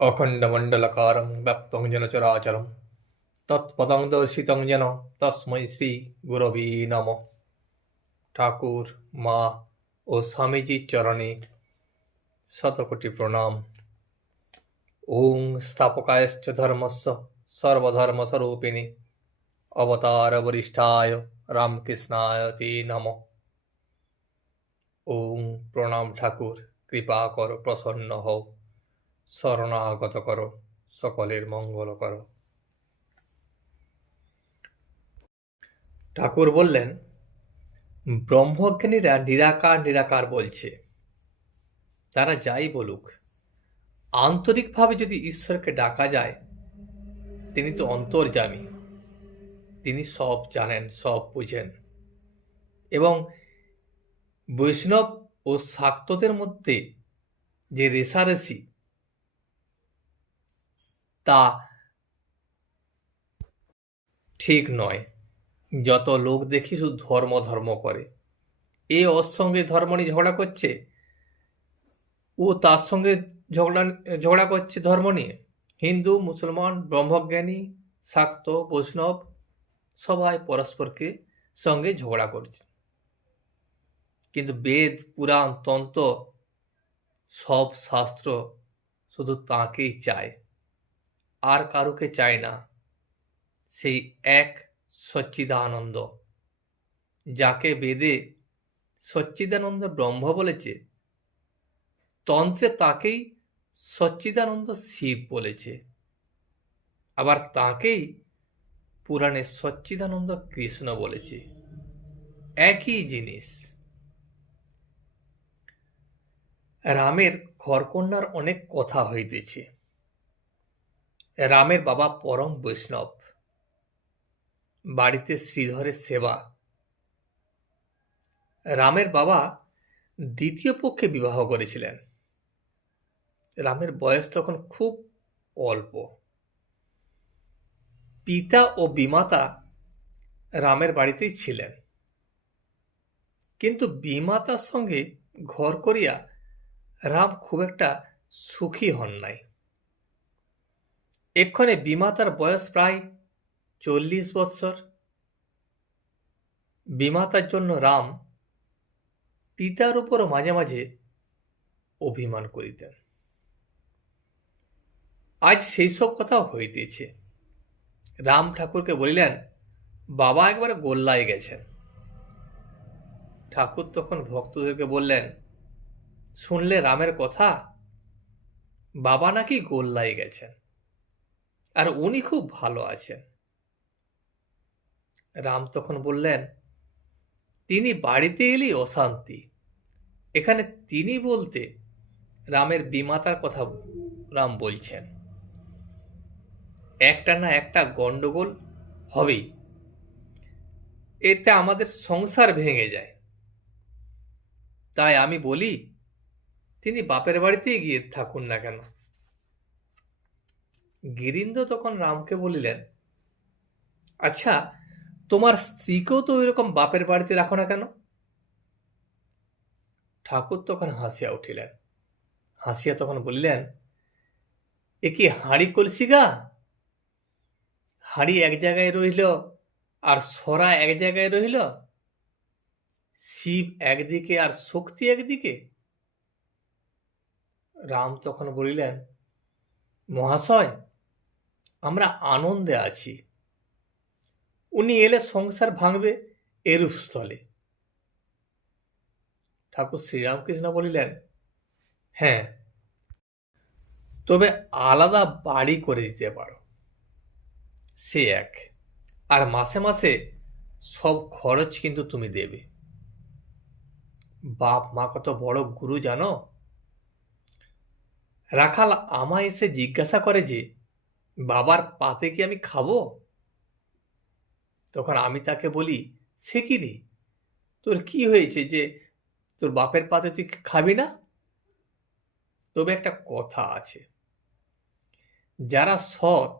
অখণ্ডমণ্ডলকারং ব্যপ্তং যেন চরাচরম তৎপদং দর্শিতং যেন তস্मै শ্রী গুরবে নমঃ। ঠাকুর, মা ও স্বামীজির চরণে শতকোটি প্রণাম। ওং স্থাপকায়শ্চ ধর্মস্য সর্বধর্মস্বরূপিণে অবতার বরিষ্ঠায় রামকৃষ্ণায় তে নমঃ। ওং প্রণাম ঠাকুর, কৃপা করো, প্রসন্ন হও, শরণাগত করো, সকলের মঙ্গল করো। ঠাকুর বললেন, ব্রহ্মজ্ঞানীরা নিরাকার নিরাকার বলছে। তারা যাই বলুক, আন্তরিকভাবে যদি ঈশ্বরকে ডাকা যায়, তিনি তো অন্তর্যামী, তিনি সব জানেন, সব বুঝেন। এবং বৈষ্ণব ও শাক্তদের মধ্যে যে রেষারেষি, তা ঠিক নয়। যত লোক দেখি শুধু ধর্ম ধর্ম করে, এ ওর সঙ্গে ধর্ম নিয়ে ঝগড়া করছে, ও তার সঙ্গে ঝগড়া করছে ধর্ম নিয়ে। হিন্দু, মুসলমান, ব্রহ্মজ্ঞানী, শাক্ত, বৈষ্ণব সবাই পরস্পরকে সঙ্গে ঝগড়া করছে। কিন্তু বেদ, পুরাণ, তন্ত্র, সব শাস্ত্র শুধু তাঁকেই চায়, আর কারুকে চায় না। সেই এক সচ্চিদানন্দ, যাকে বেদে সচ্চিদানন্দ ব্রহ্ম বলেছে, তন্ত্রে তাকেই সচ্চিদানন্দ শিব বলেছে, আবার তাকেই পুরাণে সচ্চিদানন্দ কৃষ্ণ বলেছে। একই জিনিস। রামের ঘরকন্যার অনেক কথা হইতেছে। রামের বাবা পরম বৈষ্ণব, বাড়িতে শ্রীধরের সেবা। রামের বাবা দ্বিতীয় পক্ষে বিবাহ করেছিলেন। রামের বয়স তখন খুব অল্প। পিতা ও বিমাতা রামের বাড়িতেই ছিলেন, কিন্তু বিমাতার সঙ্গে ঘর করিয়া রাম খুব একটা সুখী হন নাই। এক্ষণে বিমাতার বয়স প্রায় 40 বৎসর। বিমাতার জন্য রাম পিতার উপরও মাঝে মাঝে অভিমান করিতেন। আজ সেই সব কথা হইতেছে। রাম ঠাকুরকে বলিলেন, বাবা একবারে গোল্লায় গেছেন। ঠাকুর তখন ভক্তদেরকে বললেন, শুনলে রামের কথা? বাবা নাকি গোল্লায় গেছেন, আর উনি খুব ভালো আছেন। রাম তখন বললেন, তিনি বাড়িতে এলেই অশান্তি। এখানে তিনি বলতে রামের বিমাতার কথা রাম বলছেন। একটা না একটা গন্ডগোল হবেই, এতে আমাদের সংসার ভেঙে যায়। তাই আমি বলি, তিনি বাপের বাড়িতেই গিয়ে থাকুন না কেন। গিরীন্দ্র তখন রামকে বলিলেন, আচ্ছা, তোমার স্ত্রীকেও তো এরকম বাপের বাড়িতে রাখো না কেন? ঠাকুর তখন হাসিয়া উঠিলেন। হাসিয়া তখন বললেন, এ কি হাঁড়ি কলসি গা? হাঁড়ি এক জায়গায় রইল আর সরা এক জায়গায় রইল? শিব একদিকে আর শক্তি একদিকে? রাম তখন বলিলেন, মহাশয়, আমরা আনন্দে আছি, উনি এলে সংসার ভাঙবে এরূপ স্থলে। ঠাকুর শ্রীরামকৃষ্ণ বলিলেন, হ্যাঁ, তবে আলাদা বাড়ি করে দিতে পারো, সে এক। আর মাসে মাসে সব খরচ কিন্তু তুমি দেবে। বাপ মা কত বড় গুরু জানো? রাখাল আমায় এসে জিজ্ঞাসা করে যে, বাবার পাতে কি আমি খাবো? তখন আমি তাকে বলি, সে কি রে, তোর কি হয়েছে যে তোর বাপের পাতে তুই খাবি না? তবে একটা কথা আছে, যারা সৎ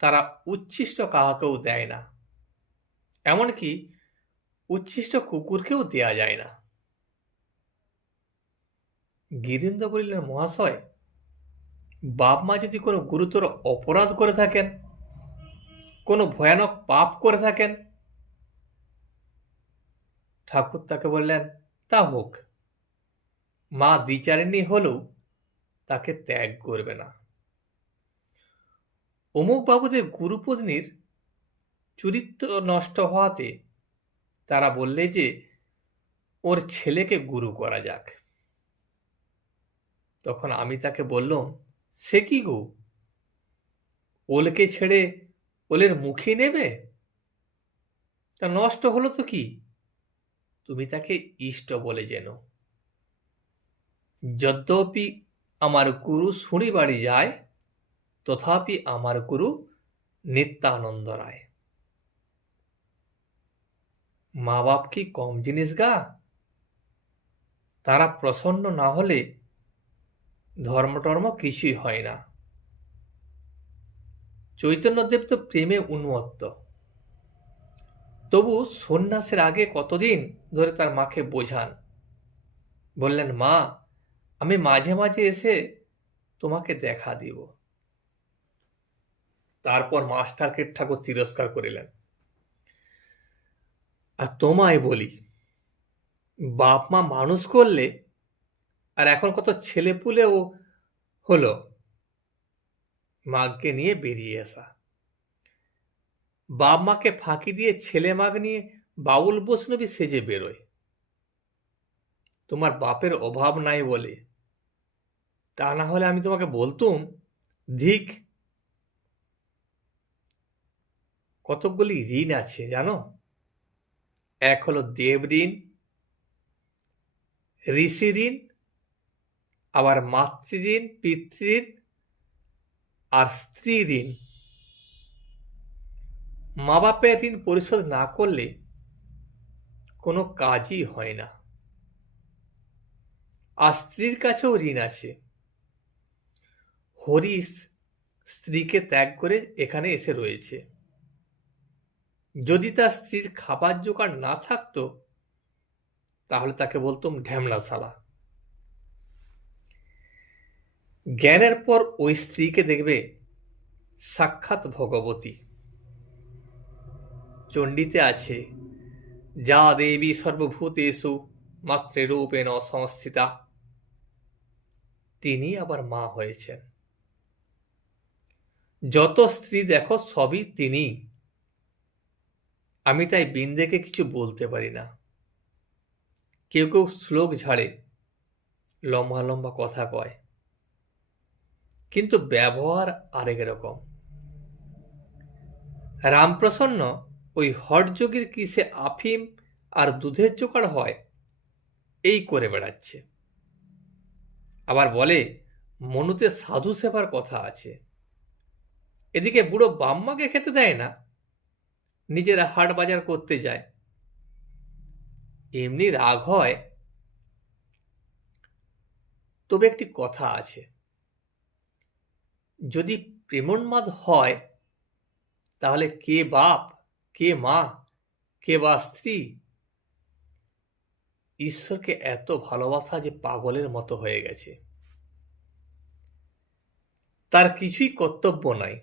তারা উচ্ছিষ্ট কাহাকেও দেয় না, এমনকি উচ্ছিষ্ট কুকুরকেও দেয়া যায় না। গিরীন্দ্র বলিলেন, মহাশয়, বাপ মা যদি কোনো গুরুতর অপরাধ করে থাকেন, কোনো ভয়ানক পাপ করে থাকেন, ঠাকুর তাকে বললেন তা হোক, মা দ্বিচারিণী হলেও তাকে ত্যাগ করবে না। অমুক বাবুদের গুরুপত্নীর চরিত্র নষ্ট হওয়াতে তারা বললে যে ওর ছেলেকে গুরু করা যাক। তখন আমি তাকে বললাম, সে কি গো, ওলকে ছেড়ে ওলের মুখে নেবে? তা নষ্ট হলো তো কি, তুমি তাকে ইষ্ট বলে জেনো। যদ্যপি আমার গুরু শুনি বাড়ি যায়, তথাপি আমার গুরু নিত্যানন্দ রায়। মা বাপ কি কম জিনিস গা? তারা প্রসন্ন না হলে ধর্ম কিছুই হয় না। চৈতন্যদেব তো প্রেমে উন্মত্ত, তবু সন্ন্যাসের আগে কতদিন ধরে তার মাকে বোঝান, বললেন মা আমি মাঝে মাঝে এসে তোমাকে দেখা দিব। তারপর মাস্টারকে ঠাকুর তিরস্কার করিলেন। আর তোমায় বলি, বাপ মা মানুষ করলে, আর এখন কত ছেলেপুলেও হলো মাকে নিয়ে বেরিয়ে আসা, বাপ মাকে ফাঁকি দিয়ে ছেলে মাগ নিয়ে বাউল বৈষ্ণবী সেজে বেরোয়। তোমার বাপের অভাব নাই বলে, তা না হলে আমি তোমাকে বলতুম ধিক। কতকগুলি ঋণ আছে জানো? এক হলো দেব ঋণ, ঋষি ঋণ, আবার মাতৃঋণ, পিতৃঋণ আর স্ত্রী ঋণ। মা বাপের ঋণ পরিশোধ না করলে কোনো কাজই হয় না। আর স্ত্রীর কাছেও ঋণ আছে। হরিশ স্ত্রীকে ত্যাগ করে এখানে এসে রয়েছে। যদি তার স্ত্রীর খাবার জোগাড় না থাকতো তাহলে তাকে বলতুম ঢ্যামলা শালা। জ্ঞানের পর ওই স্ত্রীকে দেখবে সাক্ষাৎ ভগবতী। চণ্ডীতে আছে, যা দেবী সর্বভূতেষু মাতৃরূপেণ সংস্থিতা। তিনি আবার মা হয়েছেন। যত স্ত্রী দেখো সবই তিনি। আমি তাই বিন্দেকে কিছু বলতে পারি না। কেউ কেউ শ্লোক ঝাড়ে, লম্বা লম্বা কথা কয়, কিন্তু ব্যবহার আরেক রকম। রামপ্রসন্ন ওই হঠযোগীর কিসে আফিম আর দুধের জোগাড় হয় এই করে বেড়াচ্ছে। আবার বলে মনুতে সাধু সেবার কথা আছে। এদিকে বুড়ো বাম্মাকে খেতে দেয় না, নিজেরা হাট বাজার করতে যায়। এমনি রাগ হয়। তবে একটি কথা আছে, যদি প্রেমোন্মাদ হয় তাহলে কে বাপ, কে মা, কে বা স্ত্রী? ঈশ্বরকে এত ভালোবাসা যে পাগলের মতো হয়ে গেছে। তার কিছুই কর্তব্য নাই,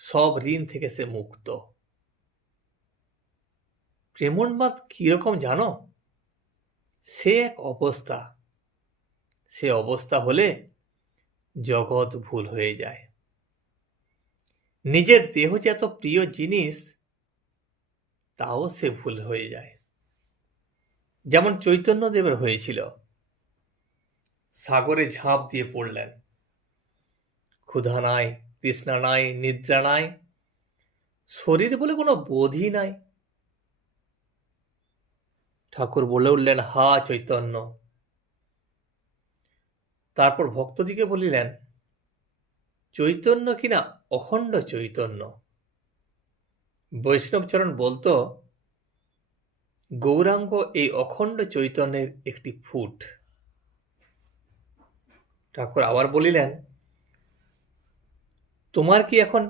সব ঋণ থেকে সে মুক্ত। প্রেমোন্মাদ কিরকম জানো? সে এক অবস্থা। সে অবস্থা হলে জগৎ ভুল হয়ে যায়। নিজের দেহ যে এত প্রিয় জিনিস তাও সে ভুল হয়ে যায়। যেমন চৈতন্যদেবের হয়েছিল। সাগরে ঝাঁপ দিয়ে পড়লেন। ক্ষুধা নাই, তৃষ্ণা নাই, নিদ্রা নাই, শরীর বলে কোনো বোধই নাই। ঠাকুর বলে উঠলেন, হা চৈতন্য। তারপর ভক্তদিকে বলিলেন, চৈতন্য কিনা অখণ্ড চৈতন্য। বৈষ্ণবচরণ বলতো, গৌরাঙ্গ এই অখণ্ড চৈতন্যের একটি ফুট। ঠাকুর আবার বলিলেন, তোমার কি এখন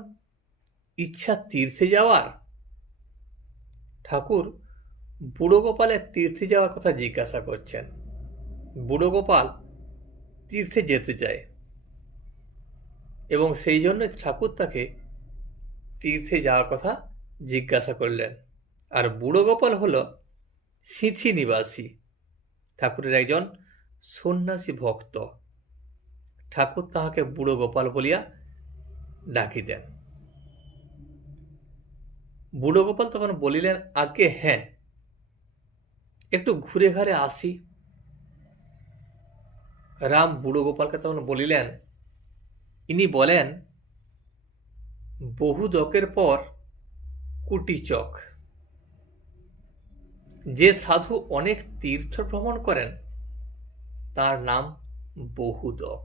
ইচ্ছা তীর্থে যাওয়ার? ঠাকুর বুড়ো গোপালের তীর্থে যাওয়ার কথা জিজ্ঞাসা করছেন। বুড়ো গোপাল তীর্থে যেতে চায়। এবং সেই জন্য ঠাকুর তাকে তীর্থে যাওয়ার কথা জিজ্ঞাসা করলেন। আর বুড়ো গোপাল হল সিঁথি নিবাসী, ঠাকুরের একজন সন্ন্যাসী ভক্ত। ঠাকুর তাহাকে বুড়ো গোপাল বলিয়া ডাকি দেন। বুড়ো গোপাল তখন বলিলেন, আজ্ঞে হ্যাঁ, একটু ঘুরে ঘাড়ে আসি। রাম বুড়ো গোপালকে তখন বলিলেন, ইনি বলেন বহু দকের পর কুটিচক। যে সাধু অনেক তীর্থ ভ্রমণ করেন তার নাম বহুদক।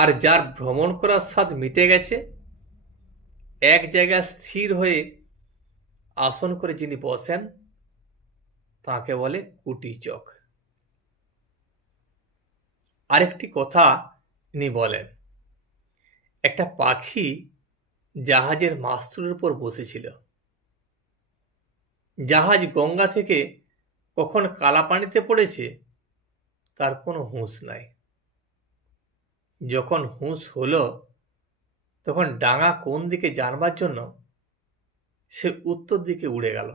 আর যার ভ্রমণ করার স্বাদ মিটে গেছে, এক জায়গায় স্থির হয়ে আসন করে যিনি বসেন তাকে বলে কুটিচক। আরেকটি কথা ইনি বলেন, একটা পাখি জাহাজের মাস্তুলের উপর বসেছিল। জাহাজ গঙ্গা থেকে কখন কালাপানিতে পড়েছে তার কোনো হুঁশ নাই। যখন হুঁশ হলো তখন ডাঙা কোন দিকে জানবার জন্য সে উত্তর দিকে উড়ে গেল।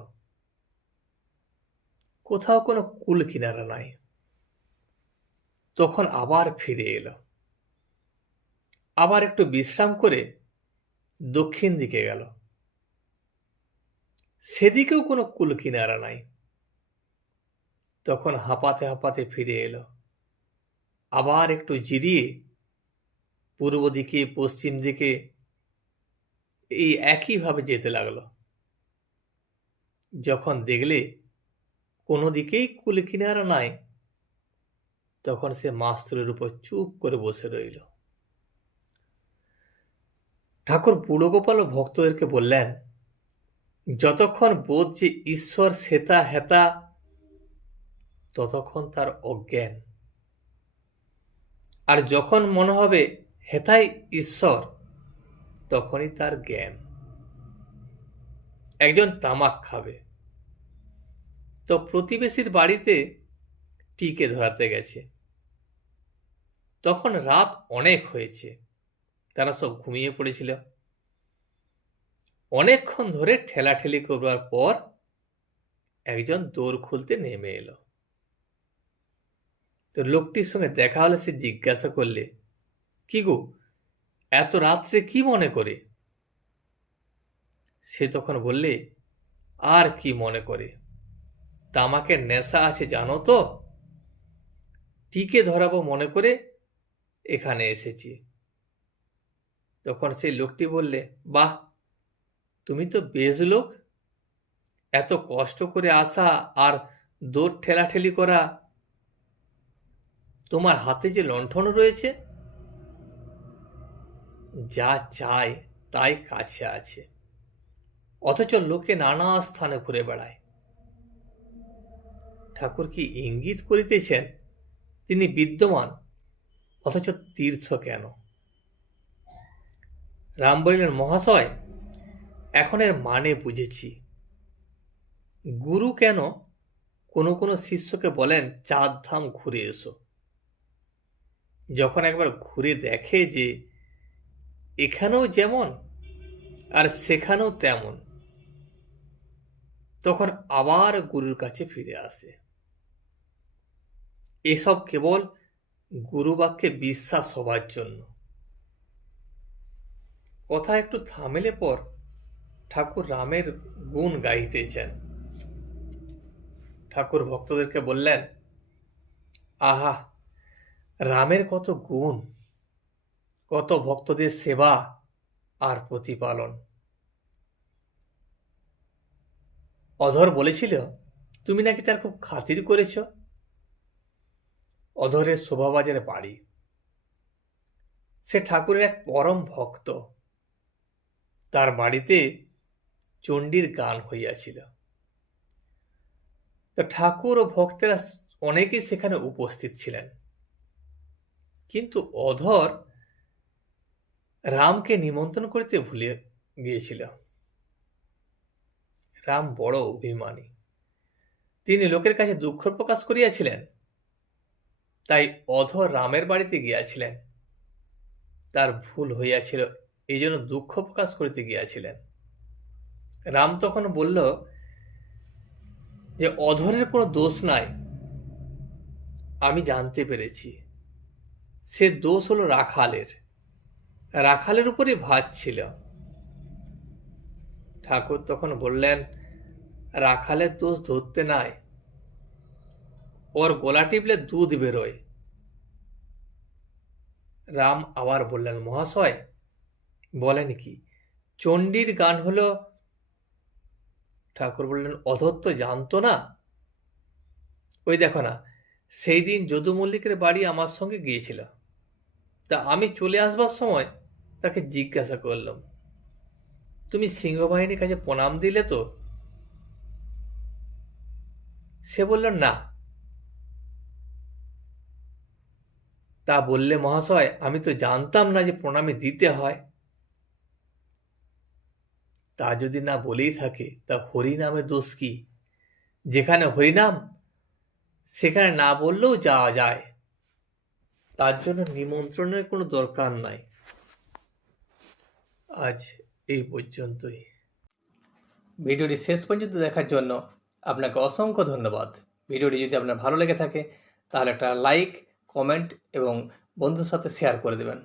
কোথাও কোনো কুল কিনারা নাই। তখন আবার ফিরে এলো, আবার একটু বিশ্রাম করে দক্ষিণ দিকে গেল। সেদিকেও কোনো কুল কিনারা নাই। তখন হাঁপাতে হাঁপাতে ফিরে এলো, আবার একটু জিরিয়ে পূর্ব দিকে পশ্চিম দিকে এই একইভাবে যেতে লাগলো। যখন দেখলে কোনো দিকেই কুল কিনারা নাই, তখন সে মাস্তুলের উপর চুপ করে বসে রইল। ঠাকুর বুড়ো গোপাল ও ভক্তদেরকে বললেন, যতক্ষণ বোধ যে ঈশ্বর সেতা হেতা, ততক্ষণ তার অজ্ঞান। আর যখন মনে হবে হেতাই ঈশ্বর, তখনই তার জ্ঞান। একজন তামাক খাবে, তো প্রতিবেশীর বাড়িতে টিকে ধরাতে গেছে। তখন রাত অনেক হয়েছে, তারা সব ঘুমিয়ে পড়েছিল। অনেকক্ষণ ধরে ঠেলাঠেলি করবার পর একজন দোর খুলতে নেমে এলো। তো লোকটির সঙ্গে দেখা হলে সে জিজ্ঞাসা করলে, কি গো, এত রাত্রে কি মনে করে? সে তখন বললে, আর কি মনে করে, তামাকের নেশা আছে জানো তো, টিকে ধরাবো মনে করে এখানে এসেছি। তখন সেই লোকটি বললে, বাহ, তুমি তো বেশ লোক, এত কষ্ট করে আসা আর দৌড় ঠেলাঠেলি করা, তোমার হাতে যে লণ্ঠন রয়েছে, যা চায় তাই কাছে আছে, অথচ লোকে নানা স্থানে ঘুরে বেড়ায়। ঠাকুর কি ইঙ্গিত করিতেছেন তিনি বিদ্যমান, অথচ তীর্থ কেন? রাম বলিলেন, মহাশয়, এখন এর মানে বুঝেছি। গুরু কেন কোনো কোনো শিষ্যকে বলেন 4 ধাম ঘুরে এসো। যখন একবার ঘুরে দেখে যে এখানেও যেমন আর সেখানেও তেমন, তখন আবার গুরুর কাছে ফিরে আসে। এসব কেবল গুরুবাক্যে বিশ্বাস হবার জন্য। কথা একটু থামেলে পর ঠাকুর রামের গুণ গাইতেছেন। ঠাকুর ভক্তদেরকে বললেন, আহা, রামের কত গুণ, কত ভক্তদের সেবা আর প্রতিপালন। অধর বলেছিল তুমি নাকি তার খুব খাতির করেছ। অধরের শোভাবাজার বাড়ি, সে ঠাকুরের এক পরম ভক্ত। তার বাড়িতে চণ্ডীর গান হইয়াছিল। তো ঠাকুর ও ভক্তেরা অনেকেই সেখানে উপস্থিত ছিলেন। কিন্তু অধর রামকে নিমন্ত্রণ করিতে ভুলে গিয়েছিল। রাম বড় অভিমানী, তিনি লোকের কাছে দুঃখ প্রকাশ করিয়াছিলেন, তাই অধর রামের বাড়িতে গিয়াছিলেন। তার ভুল হইয়াছিল, এই জন্য দুঃখ প্রকাশ করিতে গিয়াছিলেন। রাম তখন বলল যে অধরের কোনো দোষ নাই, আমি জানতে পেরেছি। সে দোষ হলো রাখালের, রাখালের উপরই ভাত ছিল। ঠাকুর তখন বললেন, রাখালের দোষ ধরতে নাই, ওর গলা টিপলে দুধ বেরোয়। রাম আবার বললেন, মহাশয় বলেন কি, চণ্ডীর গান হলো? ঠাকুর বললেন, অধর তো জানতো না। ওই দেখো না, সেই দিন যদু মল্লিকের বাড়ি আমার সঙ্গে গিয়েছিল, তা আমি চলে আসবার সময় তাকে জিজ্ঞাসা করলাম, তুমি সিংহবাহিনীর কাছে প্রণাম দিলে তো? সে বলল, না। তা বললে, মহাশয় আমি তো জানতাম না যে প্রণামী দিতে হয়। তা যদি না বলেই থাকে, তা হরিনামে দোষ কি? যেখানে হরিনাম সেখানে না বললেও যাওয়া যায়, তার জন্য নিমন্ত্রণের কোনো দরকার নাই। আজ এই পর্যন্তই। ভিডিওটি শেষ পর্যন্ত দেখার জন্য আপনাকে অসংখ্য ধন্যবাদ। ভিডিওটি যদি আপনার ভালো লেগে থাকে তাহলে একটা লাইক, কমেন্ট এবং বন্ধুর সাথে শেয়ার করে দেবেন।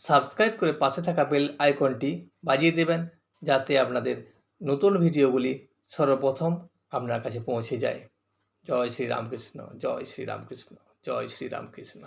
সাবস্ক্রাইব করে পাশে থাকা বেল আইকনটি বাজিয়ে দেবেন, যাতে আপনাদের নতুন ভিডিওগুলি সর্বপ্রথম আপনার কাছে পৌঁছে যায়। জয় শ্রী রামকৃষ্ণ, জয় শ্রী রামকৃষ্ণ, জয় শ্রী রামকৃষ্ণ।